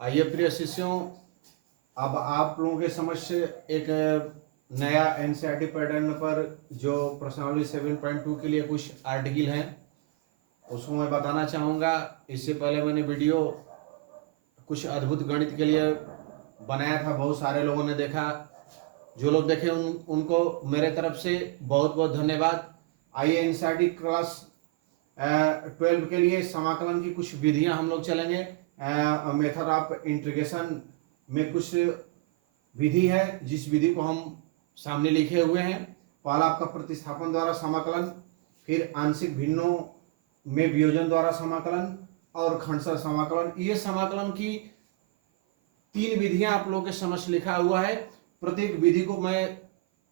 आइए प्रिय शिष्यों, अब आप लोगों के समक्ष एक नया एनसीईआरटी पैटर्न पर जो प्रश्नावली 7.2 के लिए कुछ आर्टिकल हैं उसको मैं बताना चाहूँगा। इससे पहले मैंने वीडियो कुछ अद्भुत गणित के लिए बनाया था, बहुत सारे लोगों ने देखा। जो लोग देखे उनको मेरे तरफ से बहुत बहुत धन्यवाद। आइए एनसीईआरटी क्लास 12 के लिए समाकलन की कुछ विधियां हम लोग चलेंगे। मेथड ऑफ इंटीग्रेशन में कुछ विधि है जिस विधि को हम सामने लिखे हुए हैं। पहला आपका प्रतिस्थापन द्वारा समाकलन, फिर आंशिक भिन्नों में वियोजन द्वारा समाकलन और खंडशः समाकलन। ये समाकलन की 3 विधियां आप लोगों के समक्ष लिखा हुआ है। प्रत्येक विधि को मैं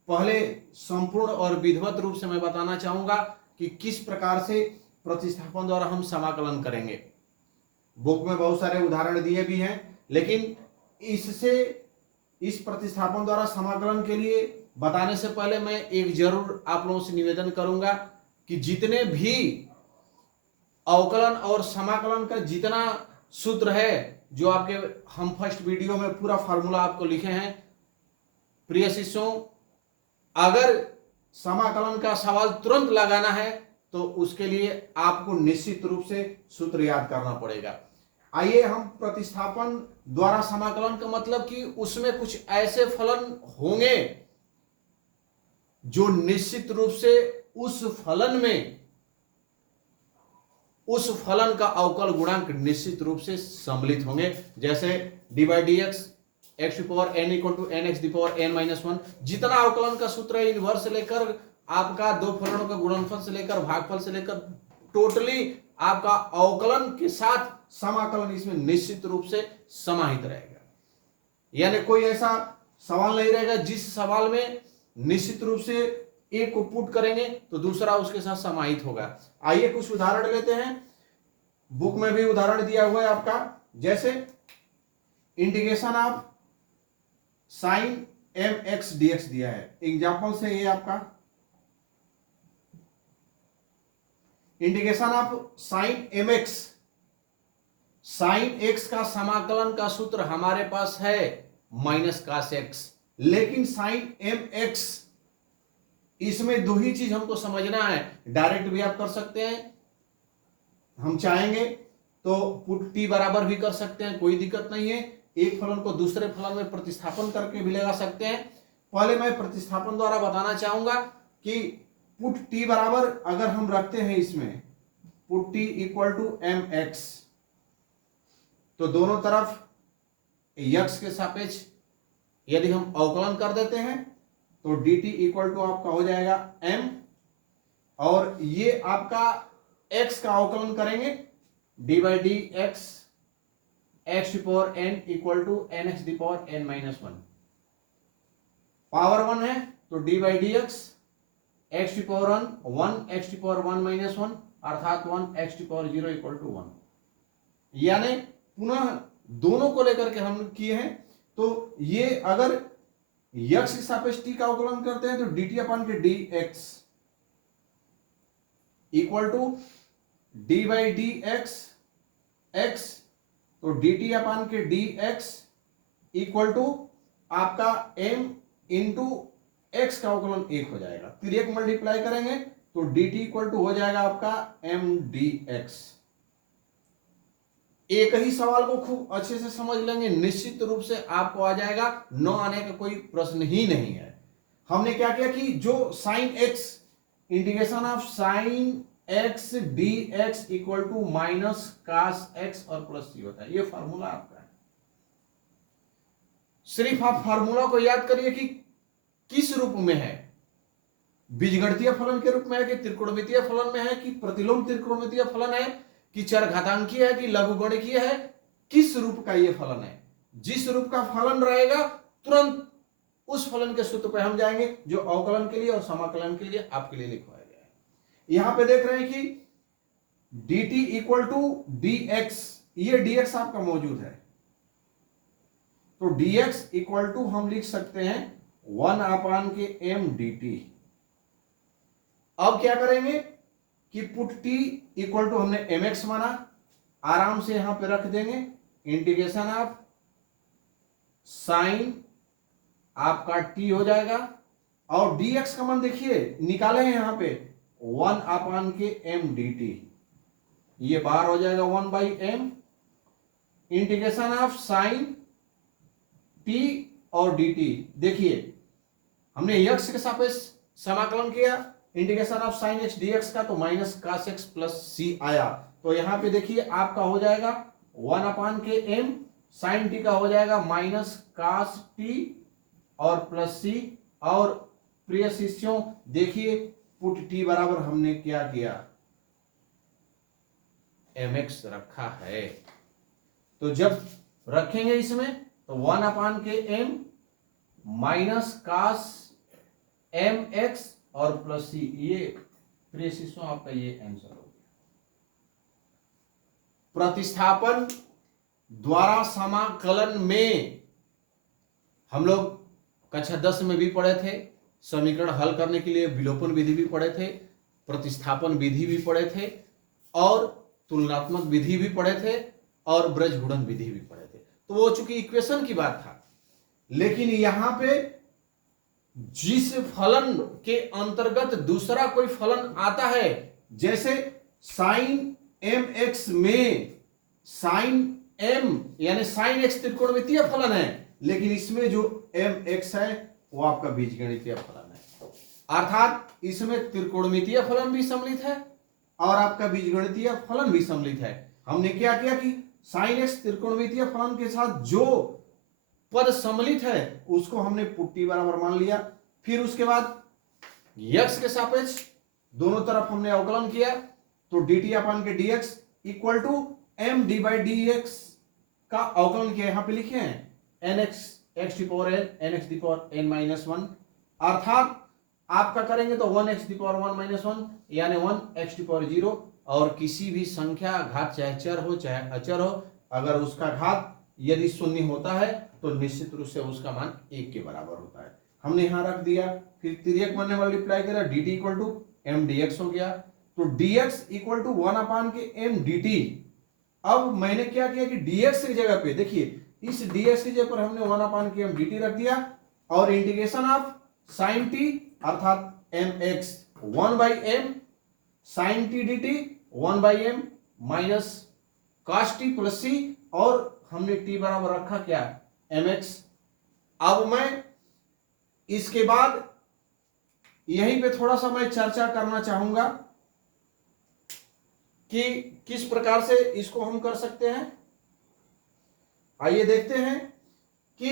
पहले संपूर्ण और विधिवत रूप से मैं बताना चाहूंगा कि किस प्रकार से प्रतिस्थापन द्वारा हम समाकलन करेंगे। बुक में बहुत सारे उदाहरण दिए भी हैं, लेकिन इस प्रतिस्थापन द्वारा समाकलन के लिए बताने से पहले मैं एक जरूर आप लोगों से निवेदन करूंगा कि जितने भी अवकलन और समाकलन का जितना सूत्र है जो आपके हम फर्स्ट वीडियो में पूरा फार्मूला आपको लिखे हैं, प्रिय शिष्यों, अगर समाकलन का सवाल तुरंत लगाना है तो उसके लिए आपको निश्चित रूप से सूत्र याद करना पड़ेगा। आइए हम प्रतिस्थापन द्वारा समाकलन का मतलब कि उसमें कुछ ऐसे फलन होंगे जो निश्चित रूप से उस फलन का अवकल गुणांक निश्चित रूप से सम्मिलित होंगे। जैसे d by d x x to power n equal to n x the power n minus 1। जितना अवकलन का सूत्र है, इनवर्स से लेकर आपका दो फलनों का गुणनफल से लेकर भागफल से लेकर टोटली आपका अवकलन के साथ समाकलन इसमें निश्चित रूप से समाहित रहेगा। यानी कोई ऐसा सवाल नहीं रहेगा जिस सवाल में निश्चित रूप से एक को पुट करेंगे तो दूसरा उसके साथ समाहित होगा। आइए कुछ उदाहरण लेते हैं। बुक में भी उदाहरण दिया हुआ है आपका, जैसे integration of sine m x d x दिया है। एग्जाम्पल से ये आपका integration of sine m x, sine x का समाकलन का सूत्र हमारे पास है माइनस कास एक्स, लेकिन साइन एम एक्स इसमें दो ही चीज हमको समझना है। डायरेक्ट भी आप कर सकते हैं, हम चाहेंगे तो पुट टी बराबर भी कर सकते हैं, कोई दिक्कत नहीं है। एक फलन को दूसरे फलन में प्रतिस्थापन करके भी लगा सकते हैं। पहले मैं प्रतिस्थापन द्वारा बताना चाहूंगा कि पुट टी बराबर अगर हम रखते हैं इसमें put t equal to m x, तो दोनों तरफ यक्स के सापेक्ष यदि हम अवकलन कर देते हैं तो डी टी इक्वल टू आपका हो जाएगा एम, और ये आपका एक्स का अवकलन करेंगे d by d x x to power n equal to n x the power n minus 1। Power 1 है तो d by d x x to power 1 x to power 1 minus 1 अर्थात 1 x to power 0 equal to 1। यानी पुनः दोनों को लेकर के हम किए हैं। तो ये अगर यक्स के सापेक्ष टी का अवकलन करते हैं तो डी टी अपन के d x equal to d by d x x, तो डी टी अपन के डी एक्स इक्वल टू आपका एम इंटू एक्स का अवकलन 1 हो जाएगा। फिर 1 मल्टीप्लाई करेंगे तो डी टी इक्वल टू हो जाएगा आपका एम डी एक्स। एक ही सवाल को खूब अच्छे से समझ लेंगे, निश्चित रूप से आपको आ जाएगा, न आने का कोई प्रश्न ही नहीं है। हमने क्या किया कि जो sine x, integration of sine x d x equal to minus cos x और प्लस सी होता है। ये फार्मूला आपका है। सिर्फ आप फार्मूला को याद करिए कि किस रूप में है, बीजगणितीय फलन के रूप में है कि त्रिकोणमितीय फलन में है कि प्रतिलोम त्रिकोणमितीय फलन है कि चरघातांकीय है कि लघुगणकीय है, किस रूप का ये फलन है। जिस रूप का फलन रहेगा तुरंत उस फलन के सूत्र पे हम जाएंगे जो अवकलन के लिए और समाकलन के लिए आपके लिए लिखवाया गया है। यहां पे देख रहे हैं कि dt इक्वल टू dx, ये dx आपका मौजूद है, तो dx इक्वल टू हम लिख सकते हैं 1 अपान के m dt। अब क्या करेंगे कि पुट t इक्वल टू हमने mx माना, आराम से यहां पे रख देंगे इंटीग्रेशन ऑफ साइन आपका टी हो जाएगा, और dx का मान देखिए निकाले हैं यहां पे 1/m/dt, ये बाहर हो जाएगा 1/m integration of sign T और dt। देखिए हमने x के सापेक्ष समाकलन किया integration of sign x dx का, तो minus cos x plus c आया, तो यहां पे देखिए आपका हो जाएगा 1/m, साइन टी का हो जाएगा माइनस cos t और प्लस c। और प्रिय शिष्यों देखिए पुट t बराबर हमने क्या किया, mx रखा है, तो जब रखेंगे इसमें तो 1/m माइनस cos mx और प्लस c, ये प्रिय शिष्यों आपका ये आंसर हो गया। प्रतिस्थापन द्वारा समाकलन में हम लोग कक्षा 10 में भी पढ़े थे, समीकरण हल करने के लिए विलोपन विधि भी पढ़े थे, प्रतिस्थापन विधि भी पढ़े थे, और तुलनात्मक विधि भी पढ़े थे, और ब्रज गुणन विधि भी पढ़े थे। तो वो चूंकि इक्वेशन की बात था, लेकिन यहां पे जिस फलन के अंतर्गत दूसरा कोई फलन आता है, जैसे साइन mx में साइन m यानी साइन x त्रिकोणमितीय फलन है, लेकिन इसमें जो mx है वो आपका बीजगणितीय फलन है, अर्थात इसमें त्रिकोणमितीय फलन भी सम्मिलित है और आपका बीजगणितीय फलन भी सम्मिलित है। हमने क्या किया कि साइन x त्रिकोणमितीय फलन के साथ जो पद सम्मिलित है उसको हमने पुट्टी बराबर मान लिया, फिर उसके बाद x के सापेक्ष दोनों तरफ हमने अवकलन किया, तो dt अपन के dx equal to m d by dx का अवकलन किया, यहां पे लिखे हैं nx x की पावर n nx की पावर n माइनस 1, अर्थात आपका करेंगे तो 1x की पावर 1 माइनस 1 यानी 1x की पावर 0, और किसी भी संख्या घात चाहे चर हो चाहे अचर हो, अगर उसका घात यदि शून्य होता है तो निश्चित रूप से उसका मान 1 के बराबर होता है। हमने यहां रख दिया, फिर तिर्यक मान ने मल्टीप्लाई करा, dt equal to m dx हो गया, तो dx equal to 1/m dt। अब मैंने क्या किया कि dx की जगह पे देखिए, इस dx की जगह पर हमने 1/m dt रख दिया, और इंटीग्रेशन ऑफ साइन t अर्थात mx 1/m sine t dt 1/m minus cos t plus c, और हमने t बराबर रखा क्या mx। अब मैं इसके बाद यहीं पे थोड़ा सा मैं चर्चा करना चाहूंगा कि किस प्रकार से इसको हम कर सकते हैं। आइए देखते हैं कि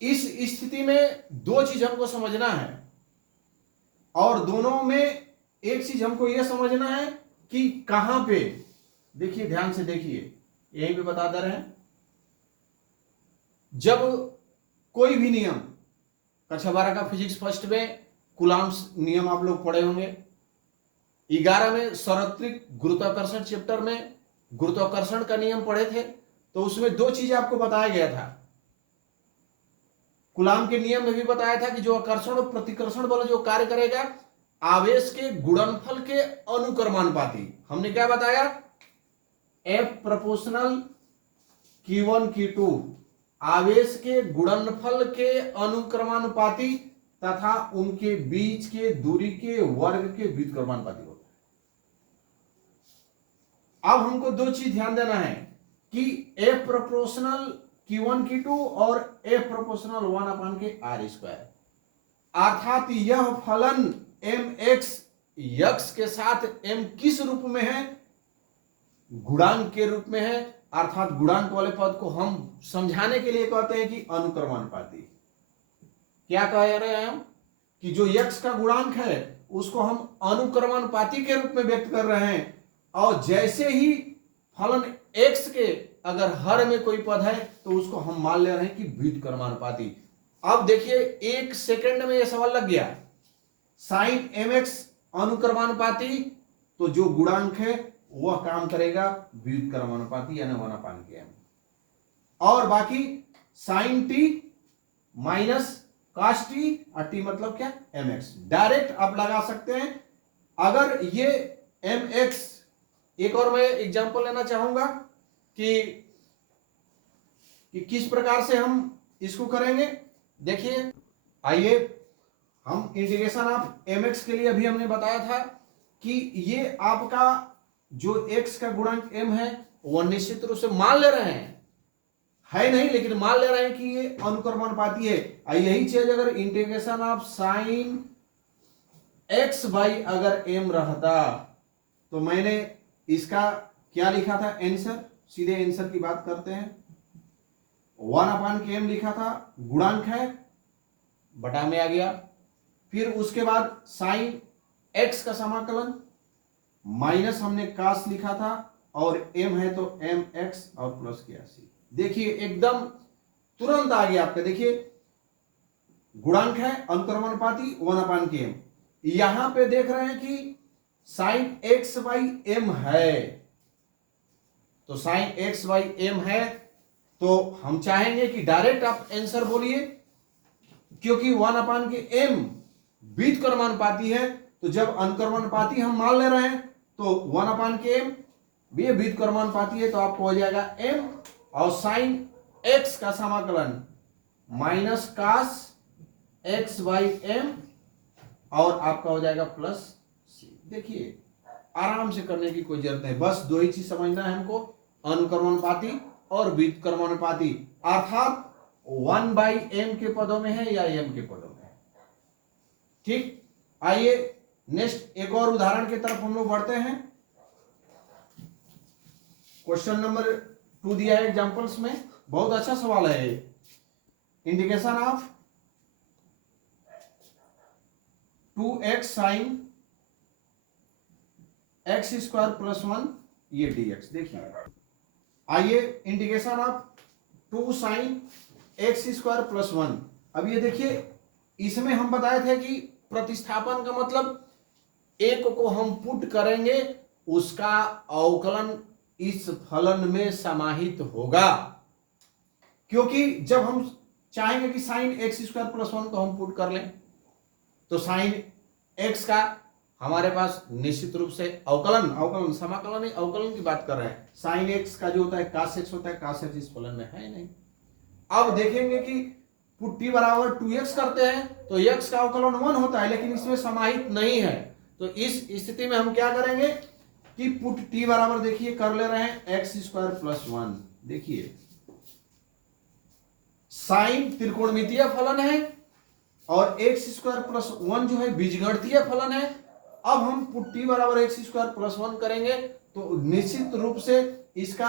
इस स्थिति में दो चीज हमको समझना है, और दोनों में एक चीज हमको यह समझना है कि कहां पे, देखिए ध्यान से देखिए, यहीं पे बता दे रहे हैं, जब कोई भी नियम, कक्षा 12 का फिजिक्स फर्स्ट में कूलॉम्स नियम आप लोग पढ़े होंगे, 11 में सार्वत्रिक गुरुत्वाकर्षण चैप्टर में गुरुत्वाकर्षण का नियम पढ़े थे, तो उसमें दो चीज आपको बताया गया था। कूलॉम के नियम में भी बताया था कि जो आकर्षण और प्रतिकर्षण बल जो कार्य करेगा, आवेश के गुणनफल के अनुक्रमानुपाती। हमने क्या बताया, F प्रोपोर्शनल Q1 Q2 आवेश के गुणनफल के अनुक्रमानुपाती तथा उनके बीच के दूरी के वर्ग के व्युत्क्रमानुपाती होता है। अब हमको दो चीज ध्यान देना है कि F प्रोपोर्शनल Q1 Q2 और F प्रोपोर्शनल 1/r², अर्थात यह फलन mx x के साथ m किस रूप में है, गुणांक के रूप में है, अर्थात गुणांक वाले पद को हम समझाने के लिए कहते हैं कि अनुक्रमानुपाती। क्या कह रहे हैं हम कि जो x का गुणांक है उसको हम अनुक्रमानुपाती के रूप में व्यक्त कर रहे हैं, और जैसे ही फलन x के अगर हर में कोई पद है तो उसको हम मान ले रहे हैं कि व्युत्क्रमानुपाती। अब देखिए एक सेकंड में यह सवाल लग गया, साइन mx अनुक्रमानुपाती, तो जो गुणांक है वह काम करेगा व्युत्क्रमानुपाती यानी 1/m, और बाकी sine t minus cos t, और t मतलब क्या mx, डायरेक्ट आप लगा सकते हैं। अगर ये mx, एक और मैं एग्जांपल लेना चाहूंगा कि कि किस प्रकार से हम इसको करेंगे। देखिए, आइए हम इंटीग्रेशन ऑफ mx के लिए अभी हमने बताया था कि ये आपका जो x का गुणांक m है वो निश्चित रूप से मान ले रहे हैं, है नहीं लेकिन मान ले रहे हैं कि ये अनुक्रमानुपाती है। यही चीज अगर integration of sign x by अगर m रहता तो मैंने इसका क्या लिखा था, आंसर, सीधे आंसर की बात करते हैं, 1/m लिखा था, गुणांक है, बटा में आ गया। फिर उसके बाद साइन x का समाकलन माइनस हमने कास लिखा था और m है तो mx और प्लस 81। देखिए एकदम तुरंत आ गया आपका। देखिए गुणांक है अनुक्रमानुपाती 1/m, यहां पे देख रहे हैं कि साइन x बाई m है, तो साइन x बाई m है तो हम चाहेंगे कि डायरेक्ट आप आंसर बोलिए, क्योंकि 1/m व्युत्क्रमानुपाती है, तो जब अनुक्रमानुपाती हम मान ले रहे हैं तो 1/m भी व्युत्क्रमानुपाती है, तो आपको हो जाएगा m और साइन x का समाकलन minus cos x by m और आपका हो जाएगा प्लस c। देखिए आराम से करने की कोई जरूरत नहीं, बस दो ही चीज समझना है हमको, अनुक्रमानुपाती और व्युत्क्रमानुपाती, अर्थात 1/m के पदों में है या m के पदों में है। ठीक, आइए नेक्स्ट एक और उदाहरण की तरफ हम लोग बढ़ते हैं। क्वेश्चन नंबर 2 दिया है एग्जांपल्स में, बहुत अच्छा सवाल है ये। Indication of 2x sine x square plus 1 ये dx। देखिए आइए integration of 2 sine x square plus 1। अब ये देखिए इसमें हम बताए थे कि प्रतिस्थापन का मतलब एक को हम पुट करेंगे उसका अवकलन इस फलन में समाहित होगा, क्योंकि जब हम चाहेंगे कि साइन x स्क्वायर प्लस 1 को हम पुट कर लें तो साइन x का हमारे पास निश्चित रूप से अवकलन समाकलन अवकलन की बात कर रहे हैं, साइन x का जो होता है cos x होता है, cos x इस फलन में है नहीं। अब देखेंगे कि पुट t बराबर 2x करते हैं तो x का अवकलन 1 होता है, लेकिन इसमें समाहित नहीं है, तो इस स्थिति में हम क्या करेंगे कि पुट t बराबर देखिए कर ले रहे हैं x स्क्वायर प्लस 1। देखिए साइन त्रिकोणमितीय फलन है और x स्क्वायर प्लस 1 जो है बीजगणितीय फलन है। अब हम पुट t बराबर x स्क्वायर प्लस 1 करेंगे तो निश्चित रूप से इसका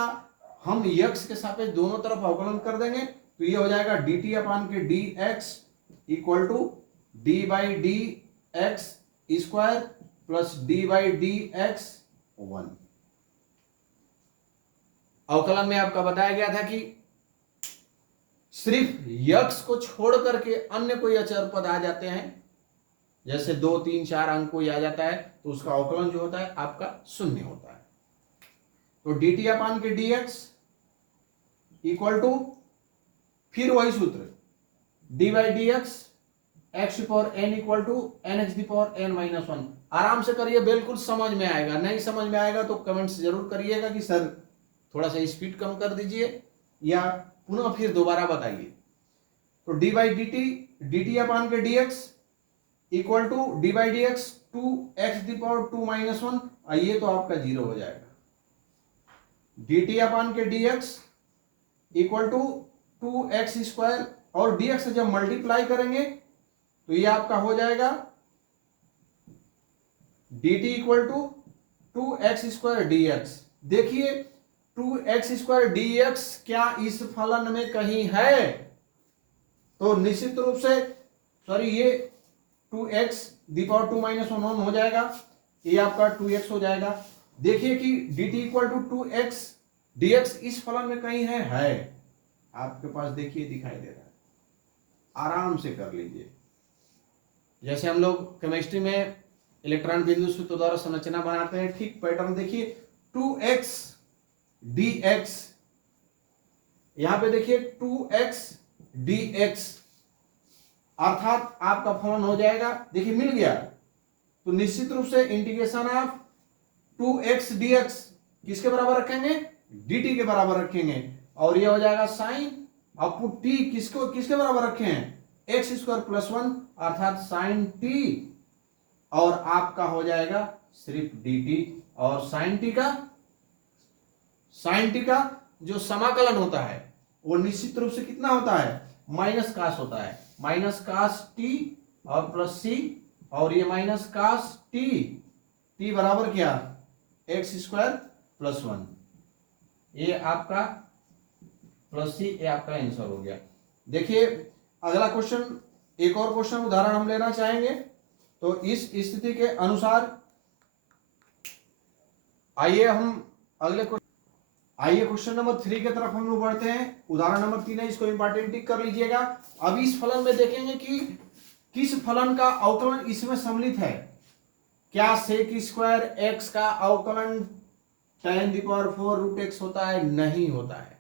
हम x के सापेक्ष दोनों तरफ अवकलन कर देंगे, तो ये हो जाएगा dt अपान के dx equal to d by d x square plus d by d x 1। अवकलन में आपका बताया गया था कि सिर्फ x को छोड़ करके अन्य कोई अचर पद आ जाते हैं, जैसे 2 3 4 अंक कोई आ जाता है तो उसका अवकलन जो होता है आपका शून्य होता है। तो dt अपान के dx इक्वल टू फिर वही सूत्र d by d x x power n equal to n x the power n minus 1। आराम से करिए, बिल्कुल समझ में आएगा, नहीं समझ में आएगा तो कमेंट्स जरूर करिएगा कि सर थोड़ा सा स्पीड कम कर दीजिए या पुनः फिर दोबारा बताइए। तो d बाई dt अपान के dx equal to d by d x 2x the power 2 minus 1, ये तो आपका 0 हो जाएगा। dt अपान के dx equal to 2x square और dx से जब मल्टीप्लाई करेंगे तो ये आपका हो जाएगा dt equal to 2x square dx। देखिए 2x स्क्वायर dx क्या इस फलन में कहीं है, तो निश्चित रूप से सॉरी ये 2x दी पावर 2 माइनस 1 हो जाएगा, ये आपका 2x हो जाएगा। देखिए कि dt equal to 2x dx इस फलन में कहीं है आपके पास, देखिए दिखाई दे रहा है, आराम से कर लीजिए। जैसे हम लोग केमिस्ट्री में इलेक्ट्रॉन बिंदु सूत्र द्वारा संरचना बनाते हैं, ठीक पैटर्न देखिए 2x dx, यहां पे देखिए 2x dx अर्थात आपका फलन हो जाएगा, देखिए मिल गया। तो निश्चित रूप से इंटीग्रेशन ऑफ 2x dx किसके बराबर रखेंगे, dt के बराबर रखेंगे और ये हो जाएगा साइन अब पुट टी किसको किसके बराबर रखे हैं, एक्स स्क्वायर प्लस वन अर्थात साइन टी, और आपका हो जाएगा सिर्फ डी टी। और साइन टी का जो समाकलन होता है वो निश्चित रूप से कितना होता है, माइनस कास होता है, माइनस कास टी और प्लस सी, और ये माइनस कास टी, टी बराबर क्या, एक्स स्क्वायर प्लस वन, ये आपका प्लस सी, ये आपका आंसर हो गया। देखिए अगला क्वेश्चन, एक और क्वेश्चन उदाहरण हम लेना चाहेंगे। तो इस स्थिति के अनुसार आइए क्वेश्चन नंबर 3 की तरफ हम लोग बढ़ते हैं। उदाहरण नंबर 3 है, इसको इंपॉर्टेंट टिक कर लीजिएगा। अब इस फलन में देखेंगे कि किस फलन का अवकलन इसमें सम्मिलित है। क्या सेक स्क्वायर एक्स का अवकलन tan the power 4 root x होता है, नहीं होता है।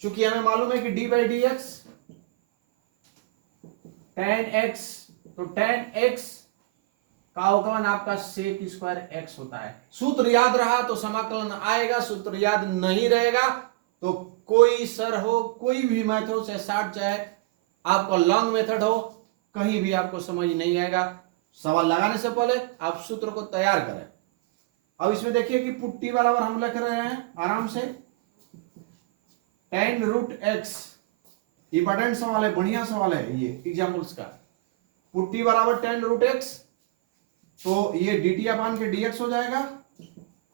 चूंकि हमें मालूम है कि D by d x tan x, तो tan x का अवकलन आपका सेक स्क्वायर एक्स होता है। सूत्र याद रहा तो समाकलन आएगा, सूत्र याद नहीं रहेगा तो कोई सर हो, कोई भी मैथ हो, चाहे शॉर्ट चाहे आपका लॉन्ग मेथड हो, कहीं भी आपको समझ नहीं आएगा। सवाल लगाने से पहले आप सूत्र को तैयार करें। अब इसमें देखिए कि पुट्टी बराबर हम लिख रहे हैं आराम से, tan रूट एक्स, इंपॉर्टेंट सवाल है, बढ़िया सवाल है ये एग्जाम्पल्स का। पुट्टी बराबर tan रूट एक्स, तो ये डी टी अपान के dx हो जाएगा,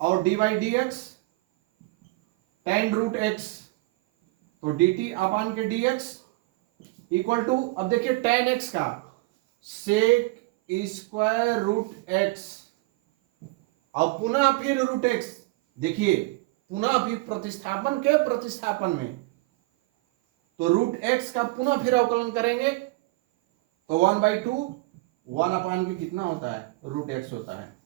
और d by d x tan root x, तो डी टी अपान के dx इक्वल टू, अब देखिए tan x का सेक स्क्वायर रूट एक्स, और पुनः फिर रूट एक्स, देखिए पुनः फिर प्रतिस्थापन में तो रूट एक्स का पुनः फिर अवकलन करेंगे तो 1/2, 1 अपान के कितना होता है, रूट एक्स होता है।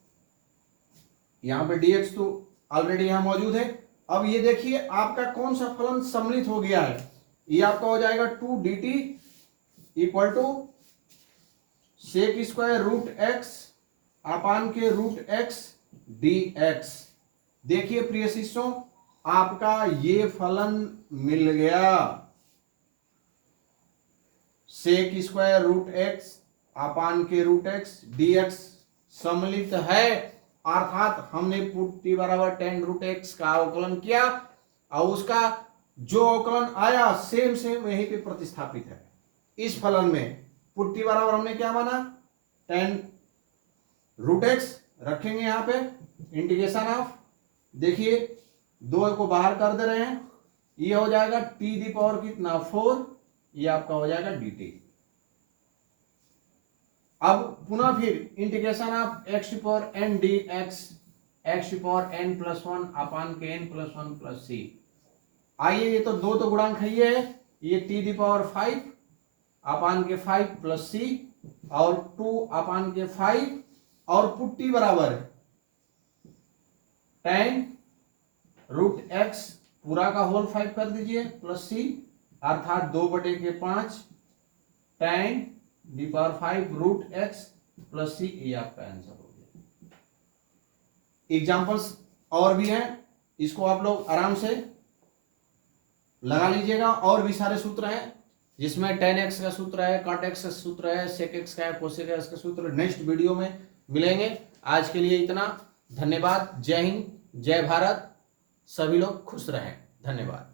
यहां पे dx तो ऑलरेडी यहां मौजूद है। अब ये देखिए आपका कौन सा फलन सम्मिलित हो गया है, ये आपका हो जाएगा 2 dt equal to sec square root x upon के रूट एक्स dx। देखिए प्रिय शिष्यों, आपका ये फलन मिल गया, सेक स्क्वायर रूट एक्स अपान के रूट एक्स dx सम्मिलित है, अर्थात हमने पुट्टी बराबर tan रूट एक्स का अवकलन किया और उसका जो अवकलन आया सेम यहीं पे प्रतिस्थापित है। इस फलन में पुट्टी बराबर हमने क्या माना, tan रूट एक्स रखेंगे यहां पे, इंटीग्रेशन ऑफ, देखिए 2 को बाहर कर दे रहे हैं, ये हो जाएगा टी दी पावर कितना 4, ये आपका हो जाएगा dt। अब पुनः फिर इंटीग्रेशन ऑफ x की पावर n dx, x की पावर n प्लस 1 अपान के n प्लस 1 प्लस c। आइए ये तो दो तो गुणांक है, ये t दी पावर 5 अपान के 5 प्लस c और 2 अपान के 5, और पुट्टी बराबर tan रूट x पूरा का होल 5 कर दीजिए प्लस c, अर्थात 2/5 tan d power 5 root x plus c, ये आपका आंसर हो गया। एग्जाम्पल्स और भी हैं, इसको आप लोग आराम से लगा लीजिएगा। और भी सारे सूत्र हैं जिसमें tan x का सूत्र है, cot x का सूत्र है, sec x का है, cosec x का सूत्र नेक्स्ट वीडियो में मिलेंगे। आज के लिए इतना, धन्यवाद। जय हिंद, जय भारत, सभी लोग खुश रहें, धन्यवाद।